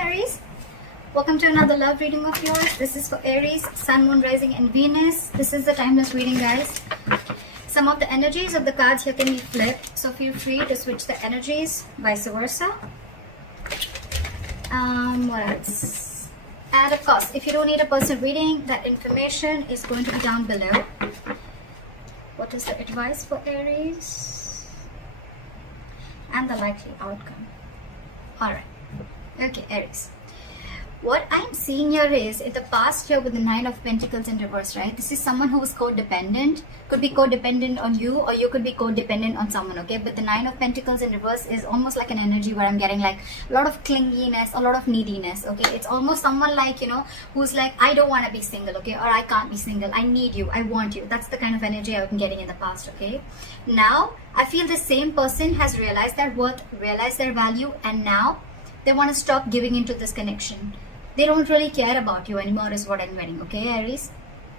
Hi Aries, welcome to another love reading of yours. This is for Aries, Sun, Moon, Rising and Venus. This is the timeless reading, guys. Some of the energies of the cards here can be flipped, so feel free to switch the energies, vice versa. What else? And of course, if you don't need a personal reading, that information is going to be down below. What is the advice for Aries? And the likely outcome. Alright. Okay, Aries. What I'm seeing here is, in the past year with the Nine of Pentacles in reverse, right? This is someone who is codependent. Could be codependent on you, or you could be codependent on someone, okay? But the Nine of Pentacles in reverse is almost like an energy where I'm getting like a lot of clinginess, a lot of neediness, okay? It's almost someone like, you know, who's like, I don't want to be single, okay? Or I can't be single. I need you. I want you. That's the kind of energy I've been getting in the past, okay? Now, I feel the same person has realized their worth, realized their value, and now they want to stop giving into this connection. They don't really care about you anymore is what I'm getting, okay, Aries?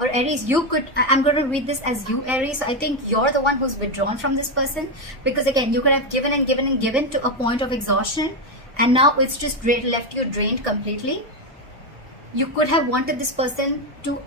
Or Aries, you could, I'm going to read this as you, Aries. So I think you're the one who's withdrawn from this person, because again, you could have given and given and given to a point of exhaustion, and now it's just left you drained completely. You could have wanted this person to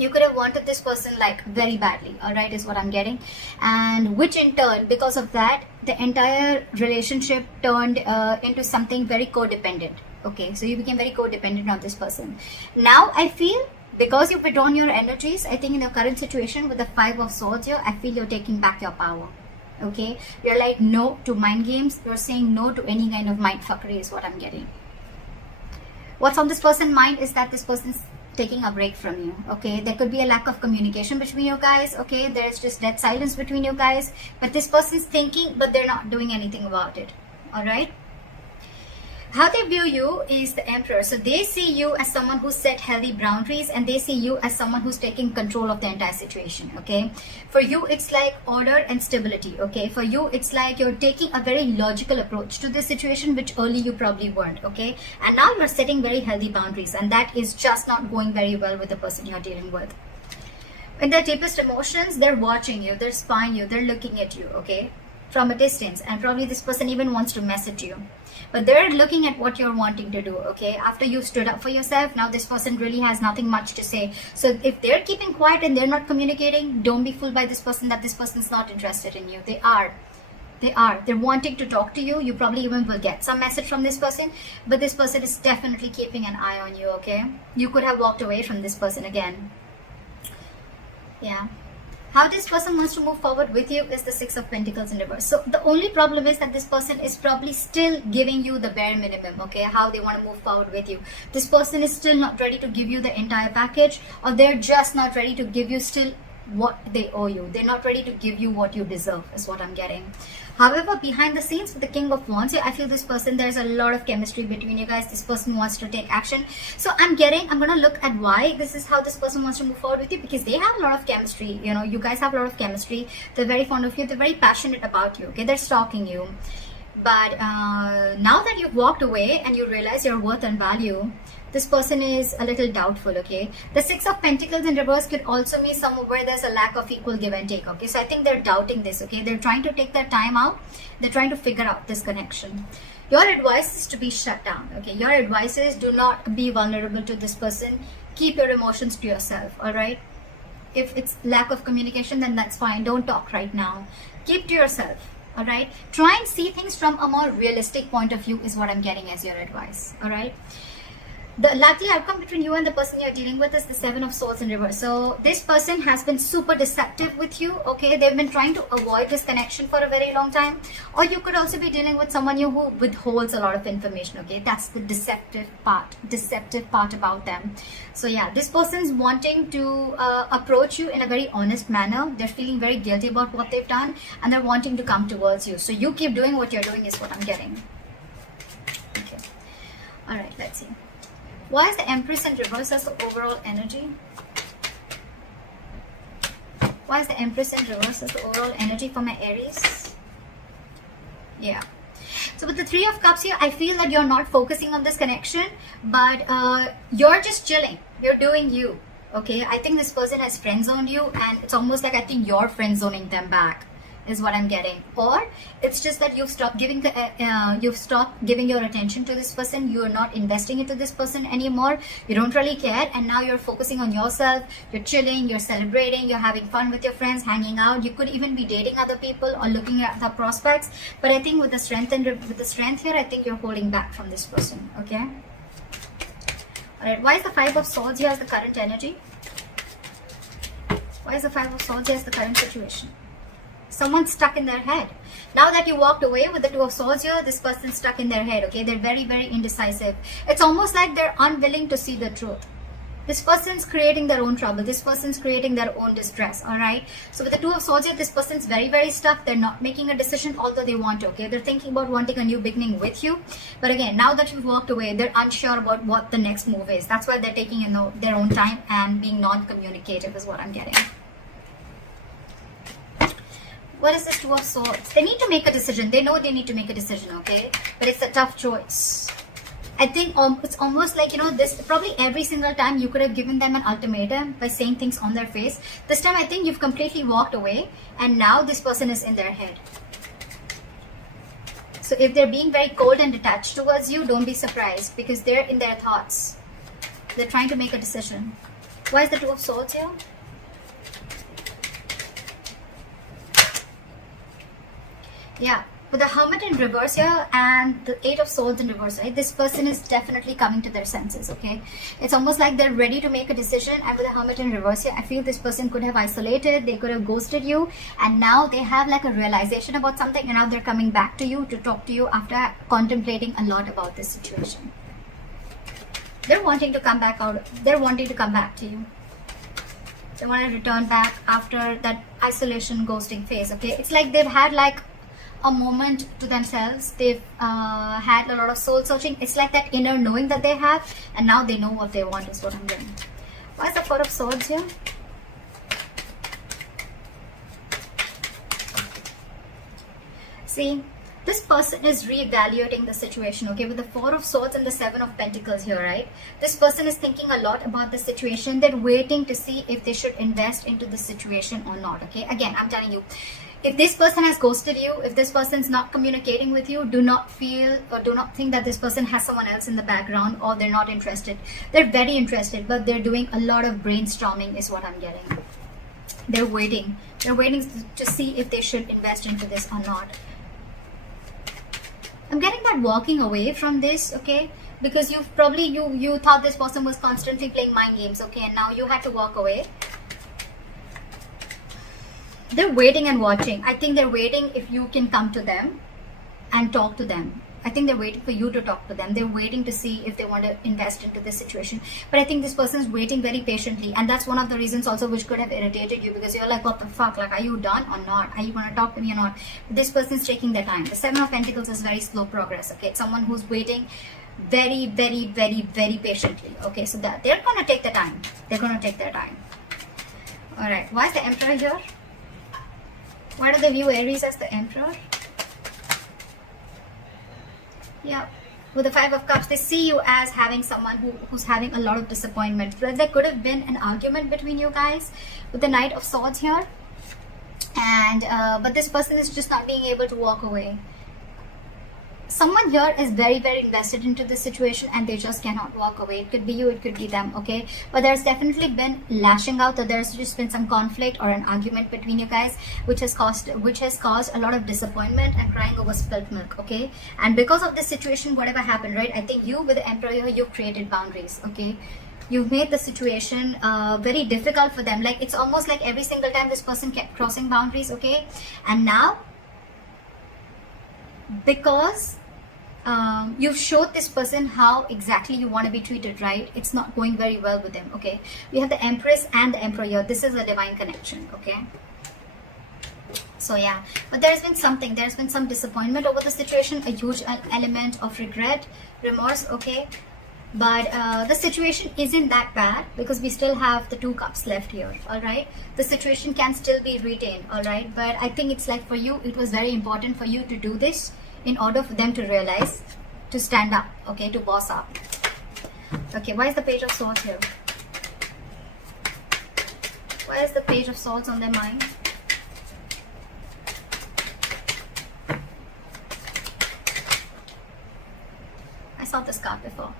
you could have wanted this person like very badly, all right, is what I'm getting. And which in turn, because of that, the entire relationship turned into something very codependent, okay? So you became very codependent on this person. Now I feel, because you've withdrawn your energies, I think in the current situation with the Five of Swords here, I feel you're taking back your power, okay? You're like no to mind games. You're saying no to any kind of mind fuckery is what I'm getting. What's on this person's mind is that this person's taking a break from you, okay? There could be a lack of communication between you guys, okay? There's just dead silence between you guys, but this person's thinking, but they're not doing anything about it, all right? How they view you is the Emperor. So they see you as someone who set healthy boundaries, and they see you as someone who's taking control of the entire situation, okay? For you, it's like order and stability, okay? For you, it's like you're taking a very logical approach to this situation, which early you probably weren't, okay? And now you're setting very healthy boundaries, and that is just not going very well with the person you're dealing with. In their deepest emotions, they're watching you, they're spying you, they're looking at you, okay? From a distance, and probably this person even wants to message you, but they're looking at what you're wanting to do, okay? After you stood up for yourself, now this person really has nothing much to say. So if they're keeping quiet and they're not communicating, don't be fooled by this person that this person's not interested in you. They're wanting to talk to you. You probably even will get some message from this person, but this person is definitely keeping an eye on you, okay? You could have walked away from this person again. Yeah. How this person wants to move forward with you is the Six of Pentacles in reverse. So the only problem is that this person is probably still giving you the bare minimum, okay? How they want to move forward with you. This person is still not ready to give you the entire package, or they're just not ready to give you still what they owe you. They're not ready to give you what you deserve is what I'm getting. However, behind the scenes with the King of Wands, I feel this person, there's a lot of chemistry between you guys. This person wants to take action. So I'm going to look at why this is how this person wants to move forward with you, because they have a lot of chemistry. You know, you guys have a lot of chemistry. They're very fond of you. They're very passionate about you, okay? They're stalking you. But now that you've walked away and you realize your worth and value, this person is a little doubtful, okay? The Six of Pentacles in reverse could also mean somewhere where there's a lack of equal give and take, okay? So I think they're doubting this, okay? They're trying to take their time out. They're trying to figure out this connection. Your advice is to be shut down, okay? Your advice is do not be vulnerable to this person. Keep your emotions to yourself, all right? If it's lack of communication, then that's fine. Don't talk right now. Keep to yourself. All right, try and see things from a more realistic point of view is what I'm getting as your advice. All right, the likely outcome between you and the person you're dealing with is the Seven of Swords in reverse. So this person has been super deceptive with you, okay? They've been trying to avoid this connection for a very long time. Or you could also be dealing with someone who withholds a lot of information, okay? That's the deceptive part about them. So yeah, this person's wanting to approach you in a very honest manner. They're feeling very guilty about what they've done, and they're wanting to come towards you. So you keep doing what you're doing is what I'm getting. Okay. All right, let's see. Why is the Empress in reverse as the overall energy? Why is the Empress in reverse as the overall energy for my Aries? Yeah. So with the Three of Cups here, I feel that you're not focusing on this connection, but you're just chilling. You're doing you, okay? I think this person has friend zoned you, and it's almost like I think you're friend zoning them back. is what I'm getting. Or it's just that you've stopped giving your attention to this person. You're not investing into this person anymore. You don't really care, and now you're focusing on yourself. You're chilling, you're celebrating, you're having fun with your friends, hanging out. You could even be dating other people or looking at the prospects. But I think with the strength here, I think you're holding back from this person. Okay. Alright, why is the Five of Swords here as the current energy? Why is the Five of Swords here as the current situation? Someone's stuck in their head. Now that you walked away with the Two of Swords here, this person's stuck in their head, okay? They're very, very indecisive. It's almost like they're unwilling to see the truth. This person's creating their own trouble. This person's creating their own distress, all right? So with the Two of Swords here, this person's very, very stuck. They're not making a decision, although they want to, okay? They're thinking about wanting a new beginning with you. But again, now that you've walked away, they're unsure about what the next move is. That's why they're taking their own time and being non-communicative is what I'm getting. What is this Two of Swords? They need to make a decision. They know they need to make a decision, okay? But it's a tough choice. I think it's almost like, this probably every single time you could have given them an ultimatum by saying things on their face. This time I think you've completely walked away, and now this person is in their head. So if they're being very cold and detached towards you, don't be surprised, because they're in their thoughts. They're trying to make a decision. Why is the Two of Swords here? Yeah. With the Hermit in reverse here and the Eight of Swords in reverse, right? This person is definitely coming to their senses, okay? It's almost like they're ready to make a decision. And with the Hermit in reverse here, I feel this person could have isolated, they could have ghosted you, and now they have like a realization about something, and now they're coming back to you to talk to you after contemplating a lot about this situation. They're wanting to come back out. They're wanting to come back to you. They want to return back after that isolation ghosting phase, okay? It's like they've had like a moment to themselves. They've had a lot of soul searching. It's like that inner knowing that they have, and now they know what they want is what I'm getting. Why is the Four of Swords here? See, this person is reevaluating the situation, okay? With the Four of Swords and the Seven of Pentacles here, right? This person is thinking a lot about the situation. They're waiting to see if they should invest into the situation or not, okay? Again, I'm telling you, if this person has ghosted you, if this person's not communicating with you, do not feel or do not think that this person has someone else in the background or they're not interested. They're very interested, but they're doing a lot of brainstorming is what I'm getting. They're waiting. They're waiting to see if they should invest into this or not. I'm getting that walking away from this, okay? Because you've probably, you thought this person was constantly playing mind games, okay? And now you had to walk away. They're waiting and watching. I think they're waiting if you can come to them and talk to them. I think they're waiting for you to talk to them. They're waiting to see if they want to invest into this situation. But I think this person is waiting very patiently. And that's one of the reasons also which could have irritated you, because you're like, what the fuck? Like, are you done or not? Are you going to talk to me or not? This person's taking their time. The Seven of Pentacles is very slow progress. Okay, it's someone who's waiting very, very, very, very patiently. Okay, so that they're going to take their time. They're going to take their time. All right. Why is the Emperor here? Why do they view Aries as the Emperor? Yeah, with the Five of Cups, they see you as having someone who's having a lot of disappointment. But there could have been an argument between you guys with the Knight of Swords here. And but this person is just not being able to walk away. Someone here is very, very invested into this situation and they just cannot walk away. It could be you, it could be them, okay? But there's definitely been lashing out, or there's just been some conflict or an argument between you guys, which has caused a lot of disappointment and crying over spilt milk, okay? And because of this situation, whatever happened, right? I think you with the Emperor here, you've created boundaries, okay? You've made the situation very difficult for them. Like, it's almost like every single time this person kept crossing boundaries, okay? And now, because you've showed this person how exactly you want to be treated, right? It's not going very well with them, okay? We have the Empress and the Emperor here. This is a divine connection, okay? So yeah, but there's been some disappointment over the situation, a huge element of regret, remorse, okay? But the situation isn't that bad because we still have the Two Cups left here, all right? The situation can still be retained, all right? But I think it's like for you, it was very important for you to do this in order for them to realize, to stand up, okay, to boss up. Okay, why is the Page of Swords here? Why is the Page of Swords on their mind? saw this card before.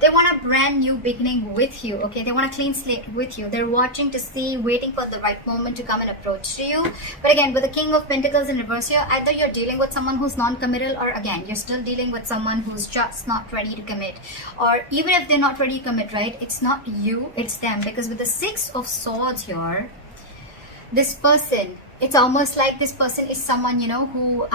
They want a brand new beginning with you, okay? They want a clean slate with you. They're watching to see, waiting for the right moment to come and approach to you. But again, with the King of Pentacles in reverse here, either you're dealing with someone who's non-committal, or again, you're still dealing with someone who's just not ready to commit. Or even if they're not ready to commit, right? It's not you, it's them. Because with the Six of Swords here, this person, it's almost like this person is someone, you know, who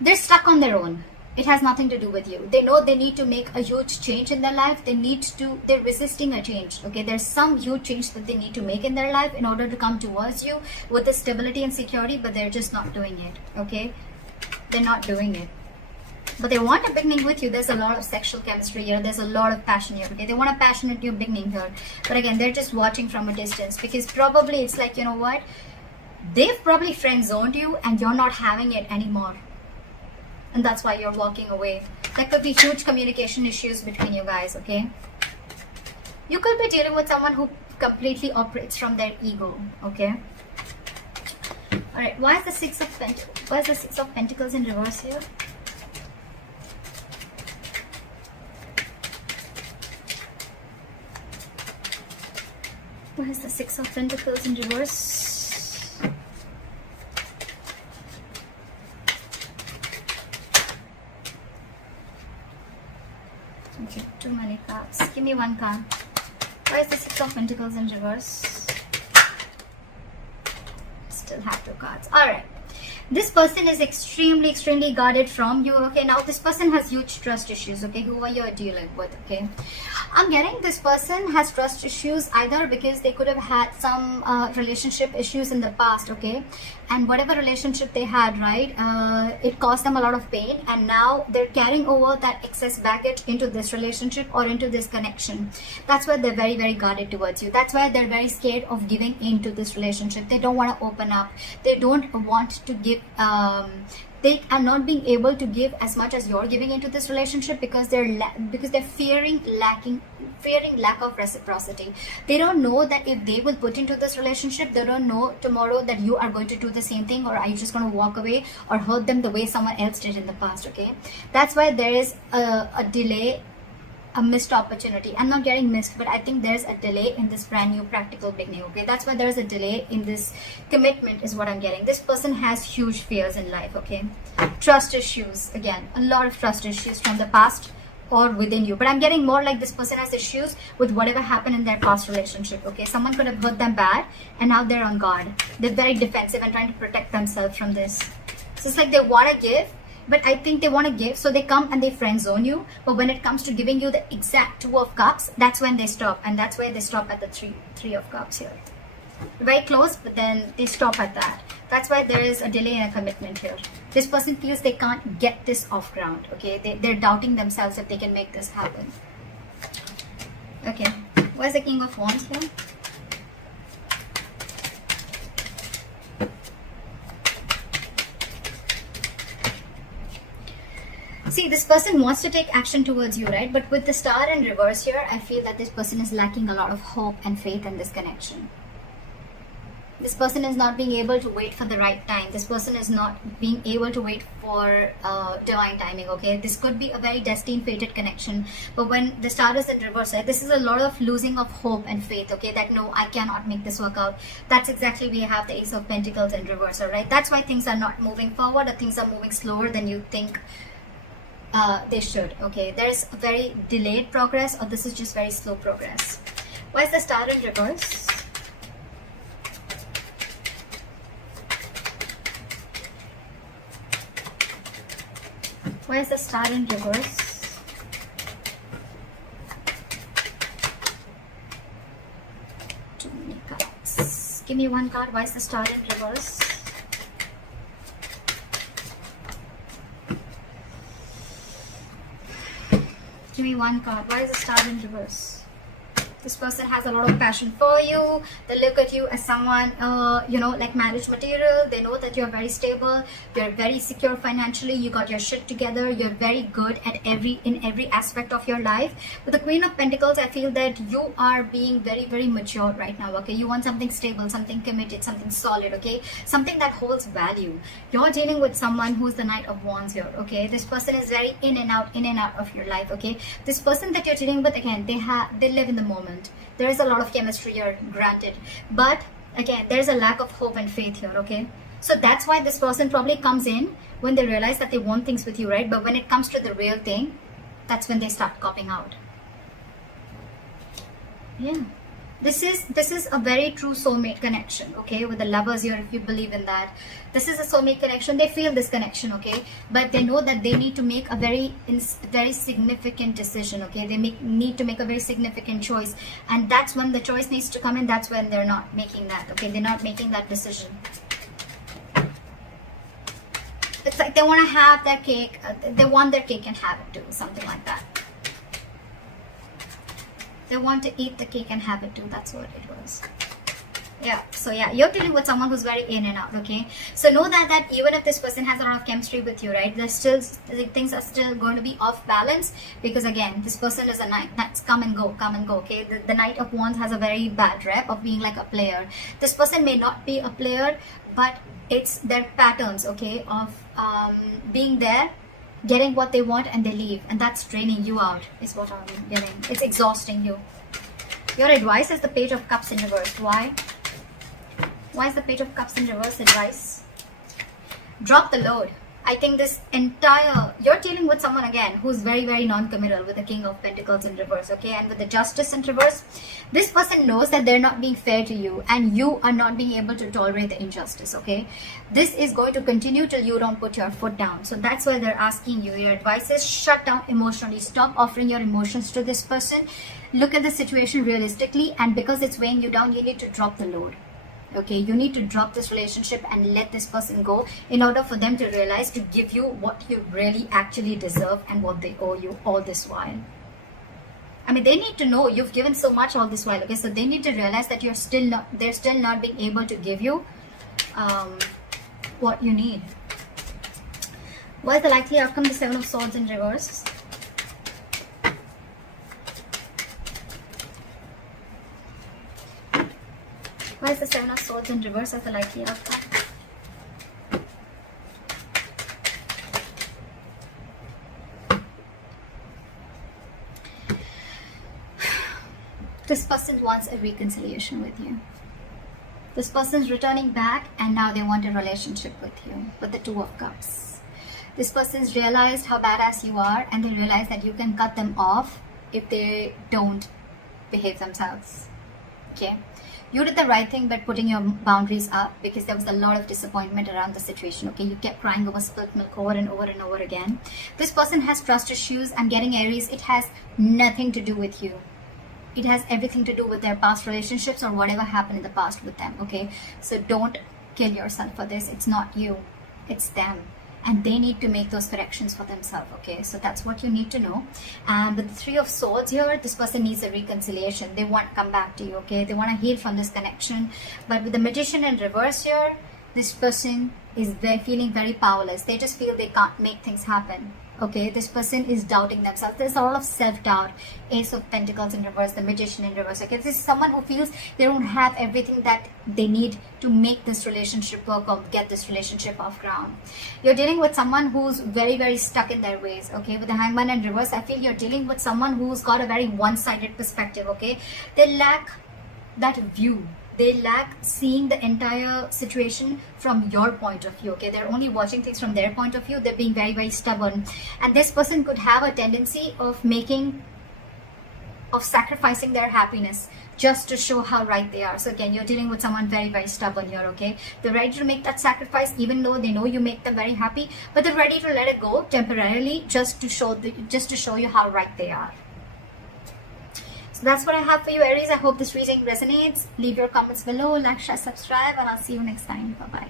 they're stuck on their own. It has nothing to do with you. They know they need to make a huge change in their life. They're resisting a change, okay? There's some huge change that they need to make in their life in order to come towards you with the stability and security, but they're just not doing it, okay? They're not doing it. But they want a beginning with you. There's a lot of sexual chemistry here. There's a lot of passion here, okay? They want a passionate new beginning here. But again, they're just watching from a distance, because probably it's like, you know what? They've probably friend-zoned you and you're not having it anymore. And that's why you're walking away. There could be huge communication issues between you guys, okay? You could be dealing with someone who completely operates from their ego, okay? Alright, why is the Six of Pentacles in reverse here? Why is the Six of Pentacles in reverse? Okay, too many cards. Give me one card. Why is the Six of Pentacles in reverse? Still have two cards. Alright. This person is extremely guarded from you, okay? Now this person has huge trust issues, okay? Who are you dealing with, okay? I'm getting this person has trust issues either because they could have had some relationship issues in the past, okay? And whatever relationship they had, right, it caused them a lot of pain, and now they're carrying over that excess baggage into this relationship or into this connection. That's why they're very guarded towards you. That's why they're very scared of giving into this relationship. They don't want to open up. They don't want to give they are not being able to give as much as you're giving into this relationship because they're fearing lack of reciprocity. They don't know that if they will put into this relationship, they don't know tomorrow that you are going to do the same thing, or are you just going to walk away or hurt them the way someone else did in the past, okay? That's why there is a delay, a missed opportunity. I'm not getting missed, but I think there's a delay in this brand new practical beginning, okay? That's why there's a delay in this commitment is what I'm getting. This person has huge fears in life, okay? Trust issues, again, a lot of trust issues from the past or within you. But I'm getting more like this person has issues with whatever happened in their past relationship, okay? Someone could have hurt them bad and now they're on guard. They're very defensive and trying to protect themselves from this. So it's like they want to give, but I think they want to give, so they come and they friend zone you. But when it comes to giving you the exact Two of Cups, that's when they stop. And that's where they stop at the three of Cups here. Very close, but then they stop at that. That's why there is a delay in a commitment here. This person feels they can't get this off ground, okay? They're doubting themselves if they can make this happen. Okay, where's the King of Wands here? See, this person wants to take action towards you, right? But with the Star in reverse here, I feel that this person is lacking a lot of hope and faith in this connection. This person is not being able to wait for the right time. This person is not being able to wait for divine timing, okay? This could be a very destined, fated connection. But when the Star is in reverse, right, this is a lot of losing of hope and faith, okay? That no, I cannot make this work out. That's exactly we have the Ace of Pentacles in reverse, right? That's why things are not moving forward, or things are moving slower than you think they should, okay? There's a very delayed progress, or this is just very slow progress. Why is the Star in reverse? Why is the Star in reverse? Too many cards. Give me one card. Why is the Star in reverse? Give me one card. Why is the Star in reverse? This person has a lot of passion for you. They look at you as someone, like marriage material. They know that you're very stable. You're very secure financially. You got your shit together. You're very good at in every aspect of your life. With the Queen of Pentacles, I feel that you are being very, very mature right now, okay? You want something stable, something committed, something solid, okay? Something that holds value. You're dealing with someone who's the Knight of Wands here, okay? This person is very in and out of your life, okay? This person that you're dealing with, again, they live in the moment. There is a lot of chemistry here, granted, but again, there is a lack of hope and faith here, okay? So that's why this person probably comes in when they realize that they want things with you, right? But when it comes to the real thing, that's when they start copping out. Yeah, this is a very true soulmate connection, okay? With the lovers here, if you believe in that, this is a soulmate connection. They feel this connection, okay? But they know that they need to make a very significant decision, okay? They need to make a very significant choice, and that's when the choice needs to come in. That's when they're not making that, okay? They're not making that decision. It's like they want to have their cake. They want their cake and have it too, something like that. They want to eat the cake and have it too. That's what it was. Yeah, so yeah, you're dealing with someone who's very in and out, okay? So know that even if this person has a lot of chemistry with you, right, there's still, things are still going to be off balance, because again, this person is a knight. That's come and go, okay? The Knight of Wands has a very bad rep of being like a player. This person may not be a player, but it's their patterns, okay, of being there, getting what they want, and they leave, and that's draining you out, is what I'm getting. It's exhausting you. Your advice is the Page of Cups in reverse. Why? Why is the Page of Cups in reverse advice? Drop the load. I think this entire, you're dealing with someone again who's very, very non-committal, with the King of Pentacles in reverse, okay? And with the Justice in reverse, this person knows that they're not being fair to you, and you are not being able to tolerate the injustice, okay? This is going to continue till you don't put your foot down. So that's why they're asking you. Your advice is shut down emotionally. Stop offering your emotions to this person. Look at the situation realistically, and because it's weighing you down, you need to drop the load. Okay, you need to drop this relationship and let this person go, in order for them to realize to give you what you really actually deserve and what they owe you all this while. I mean, they need to know you've given so much all this while, okay? So they need to realize that they're still not being able to give you what you need. What is the likely outcome? The Seven of Swords in reverse. Why is the Seven of Swords in reverse as the likely outcome? This person wants a reconciliation with you. This person's returning back, and now they want a relationship with you, with the Two of Cups. This person's realized how badass you are, and they realize that you can cut them off if they don't behave themselves. Okay? You did the right thing by putting your boundaries up, because there was a lot of disappointment around the situation, okay? You kept crying over spilt milk over and over and over again. This person has trust issues. I'm getting Aries. It has nothing to do with you. It has everything to do with their past relationships or whatever happened in the past with them, okay? So don't kill yourself for this. It's not you. It's them. And they need to make those corrections for themselves, okay? So that's what you need to know. And with the Three of Swords here, this person needs a reconciliation. They want to come back to you, okay? They want to heal from this connection. But with the Magician in reverse here, this person is feeling very powerless. They just feel they can't make things happen, okay? This person is doubting themselves. There's a lot of self-doubt. Ace of Pentacles in reverse, the Magician in reverse, okay? This is someone who feels they don't have everything that they need to make this relationship work or get this relationship off ground. You're dealing with someone who's very, very stuck in their ways, okay? With the Hangman in reverse, I feel you're dealing with someone who's got a very one-sided perspective, okay? They lack that view. They lack seeing the entire situation from your point of view, okay? They're only watching things from their point of view. They're being very, very stubborn. And this person could have a tendency of sacrificing their happiness just to show how right they are. So again, you're dealing with someone very, very stubborn here, okay? They're ready to make that sacrifice, even though they know you make them very happy, but they're ready to let it go temporarily just to show you how right they are. So that's what I have for you, Aries. I hope this reading resonates. Leave your comments below, like, share, subscribe, and I'll see you next time. Bye-bye.